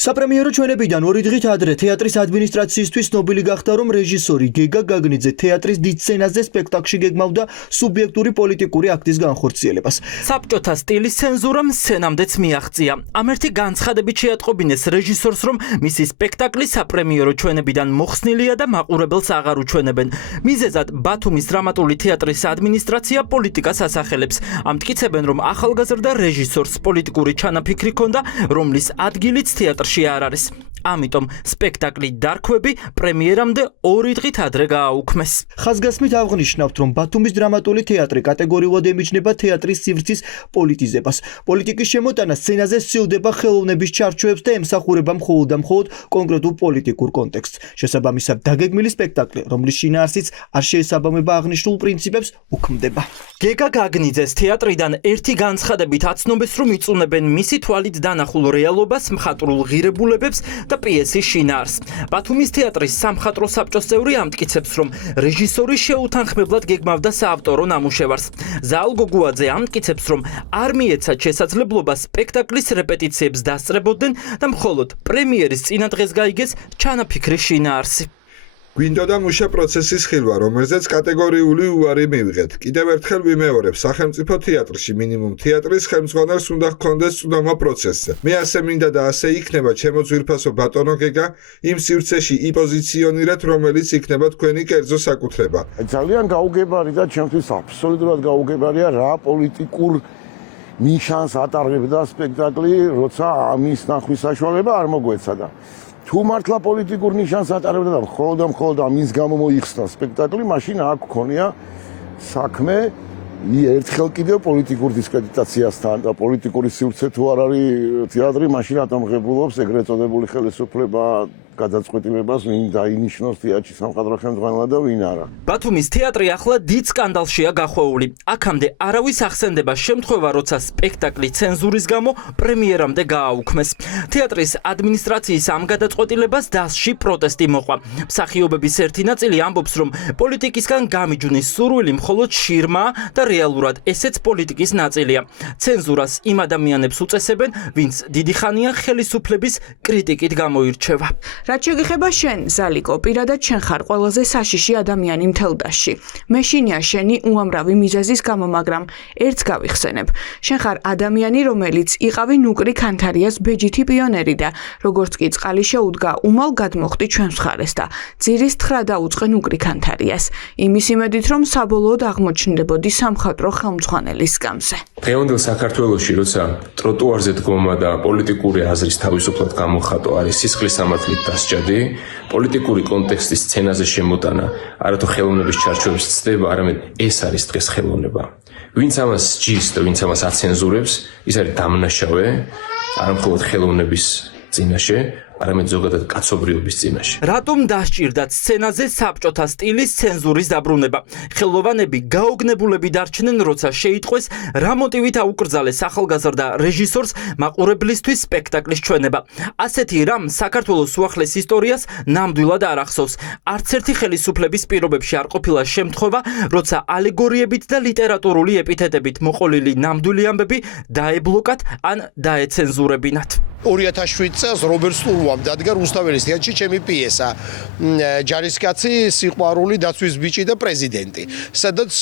საპრემიერო ჩვენებიდან ორი დღით ადრე თეატრის ადმინისტრაციისთვის ნობილი გახდა, რომ რეჟისორი გეგა გაგნიძე თეატრის დიდ სცენაზე სპექტაკლში გეგმავდა სუბიექტური პოლიტიკური აქტის განხორციელებას. საბჭოთა სტილის ცენზურამ სცენამდეც მიაღწია. ამ ერთი განცხადებით შეატყობინეს რეჟისორს, რომ მისი სპექტაკლი საპრემიერო ჩვენებიდან მოხსნილია და მაყურებელს აღარ უჩვენებენ. მიზეზად ბათუმის დრამატული თეატრის ადმინისტრაცია პოლიტიკას ასახელებს. ამტკიცებენ, რომ ახალგაზრდა რეჟისორს პოლიტიკური ჩანაფიქრი ჰქონდა, რომლის ადგილიც თეატრში არ არის. ამიტომ სპექტაკლი დარქვები პრემიერამდე 2 დღით ადრე გააუქმეს. ხაზგასმით აღნიშნავთ, რომ ბათუმის დრამატული თეატრი კატეგორიულად ემიჯნება თეატრის სივრცის პოლიტიზებას. პოლიტიკის შემოტანა სცენაზე სცილდება ხელოვნების ჩარჩოებს და ემსახურება მხოლოდ და მხოლოდ კონკრეტულ პოლიტიკურ კონტექსტს. შესაბამისად, დაგეგმილი სპექტაკლი, რომლის შინაარსიც არ შეესაბამება აღნიშნულ პრინციპებს, უქმდება. გეგა გაგნიძეს თეატრიდან ერთი განცხადებით აცნობეს, რომ იწუნებენ მისი თვალით დანახულ რეალობას, მხატვრულ ღირებულებებს და პიესის შინაარსს. ბათუმის თეატრის სამხატვრო საბჭოს წევრი ამტკიცებს, რომ რეჟისორი შეუთანხმებლად გეგმავდა საავტორო ნამუშევარს. ზაალ გოგუაძე ამტკიცებს, რომ არ მიეცათ შესაძლებლობა სპექტაკლის რეპეტიციებს დასწრებოდნენ და მხოლოდ პრემიერის წინადღეს გაიგეს ჩანაფიქრის შინაარსი. გვინდოდა მუშა პროცესის ხილვა, რომელზეც კატეგორიული უარი მივიღეთ. კიდევ ერთხელ ვიმეორებ, სახელმწიფო თეატრში მინიმუმ თეატრის ხელმძღვანელს უნდა ჰქონდეს წვდომა პროცესზე. მე ასე მინდა და ასე იქნება ჩემო ძვირფასო ბატონო გეგა, იმ სივრცეში იპოზიციონირეთ, რომელიც იქნება თქვენი კერძო საკუთრება. ძალიან გაუგებარი და ჩემთვის აბსოლუტურად გაუგებარია რა პოლიტიკურ ნიშანს ატარებდა სპექტაკლი, როცა ამის ნახვის საშუალება არ მოგვეცადა. თუ მართლა პოლიტიკურ ნიშანს ატარებდა და მხოლოდ ამის გამო მოიხსნა სპექტაკლი, მაშინ აქ გქონია საქმე ერთხელ კიდევ პოლიტიკურ დისკრედიტაციასთან და პოლიტიკური სივრცე თუ არ არის თეატრი, მაშინ ატომღებულობს ეგრეთ წოდებული ხელისუფლება გადაწყვეტილებას, ვინ დაინიშნოს თეატრში სამხატვრო ხელმძღვანელად და ვინ არა. ბათუმის თეატრი ახლა დიდ სკანდალშია გახვეული. აქამდე არავის ახსენდება შემთხვევა, როცა სპექტაკლი ცენზურის გამო პრემიერამდე გააუქმეს. თეატრის ადმინისტრაციის ამ გადაწყვეტილებას დასში პროტესტი მოყვა. მსახიობების ერთი ნაწილი ამბობს, რომ პოლიტიკისგან გამიჯვნის სურვილი მხოლოდ შირმაა და რეალურად ესეც პოლიტიკის ნაწილია. ცენზურას იმ ადამიანებს უწესებენ, ვინც დიდი ხანია ხელისუფლების კრიტიკით გამოირჩევა. რაც შეგეხება შენ, ზალიკო, პირადად შენ ხარ ყველაზე საშიში ადამიანი მთელ დასში. მე შინია შენი უამრავი მიზეზის გამო, მაგრამ ერთს გავიხსენებ. შენ ხარ ადამიანი, რომელიც იყავი ნუკრი ქანთარიას ბეჯითი პიონერი და როგორც კი წყალი შეუდგა, უმალ გადმოხდი ჩვენს მხარეს და ძირის თხრა დაუწყე ნუკრი ქანთარიას. იმის იმედით, რომ საბოლოოდ აღმოჩნდებოდი სამხატვრო ხელმძღვანელის სკამზე. დღევანდელ საქართველოში, როცა ტროტუარზე დგომა და პოლიტიკური აზრის თავისუფლად გამოხატო არის სისხლის სამართლით დასჯადი, პოლიტიკური კონტექსტის სცენაზე შემოტანა არათუ ხელოვნების ჩარჩოების ცდება, არამედ ეს არის დღეს ხელოვნება. ვინც ამას სჯის და ვინც ამას აცენზურებს, ის არის დამნაშავე, არა მხოლოდ ხელოვნების წინაშე, არამედ ზოგადად კაცობრიობის წინაშე. რატომ დასჭირდათ სცენაზე საბჭოთა სტილის ცენზურის დაბრუნება? ხელოვანები გაოგნებულები დარჩნენ, როცა შეიტყვეს, რა მოტივით აუკრძალეს ახალგაზრდა რეჟისორს მაყურებლისთვის სპექტაკლის ჩვენება. ასეთი რამ საქართველოს უახლეს ისტორიას ნამდვილად არ ახსოვს. არც ერთი ხელისუფლების პირობებში არ ყოფილა შემთხვევა, როცა ალეგორიებით და ლიტერატურული ეპითეტებით მოყოლილი ნამდვილი ამბები დაებლოკათ ან დაეცენზურებინათ. 2007 წელს რობერტ სტურვამ დადგა რუსთაველის თეატრში ჩემი პიესა ჯარისკაცი, სიყვარული, დაცვის ბიჭი და პრეზიდენტი. სადაც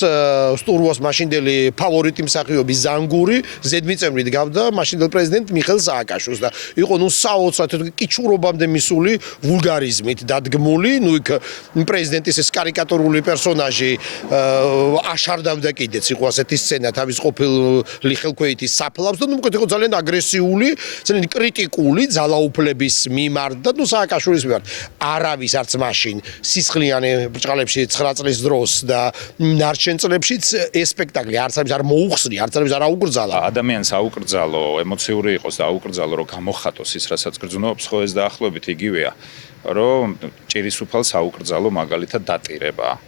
სტურვას მაშინდელი ფავორიტი მსახიობი ზანგური ზედმიწევრით გავდა მაშინდელ პრეზიდენტ მიხეილ სააკაშვილს და იყო საოცრად კიჩურობამდე მისული ვულგარიზმით დადგმული, იქ პრეზიდენტის ეს კარიკატურული პერსონაჟი აშარდავდა კიდეც, იყო ასეთი სცენა თავის ყოფილი ხელქვეითის საფლავს და იყო ძალიან აგრესიული, ძალიან კრიტიკული ძალაუფლების მიმართ და სააკაშვილის მიმართ. არავის არც მაშინ სისხლიანი ბრჭყალებში 9 წლის დროს და ნარჩენ წლებშიც ეს სპექტაკლი არც არის არ მოუხსნი, არც არის არ აუკრძალა. ადამიანს აუკრძალო, ემოციური იყოს და აუკრძალო, რომ გამოხატოს ის, რასაც გრძნობს, ხო ეს დაახლოებით იგივეა, რომ ჭირის უფალს აუკრძალო მაგალითად დატირება.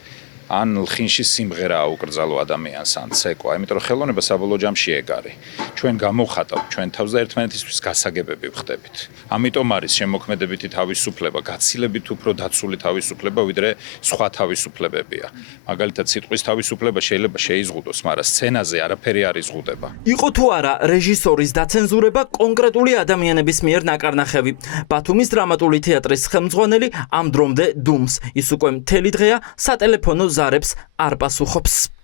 ან ლხინში სიმღერა აუკრძალო ადამიანს ან ცეკვა, იმიტომ რომ ხელოვნება საბოლოო ჯამში ეგ არის. ჩვენ გამოვხატავთ ჩვენ თავს და ერთმანეთისთვის გასაგებები ვხდებით. ამიტომ არის შემოქმედებითი თავისუფლება, გაცილებით უფრო დაცული თავისუფლება, ვიდრე სხვა თავისუფლებებია. მაგალითად, სიტყვის თავისუფლება შეიძლება შეიზღუდოს, მაგრამ სცენაზე არაფერი არ იზღუდება. იყო თუ არა რეჟისორის დაცენზურება კონკრეტული ადამიანების მიერ ნაკარნახევი. ბათუმის დრამატული თეატრის ხელმძღვანელი ამ დრომდე დუმს. ის უკვე მთელი დღეა სატელეფონო ზარებს არ პასუხობს.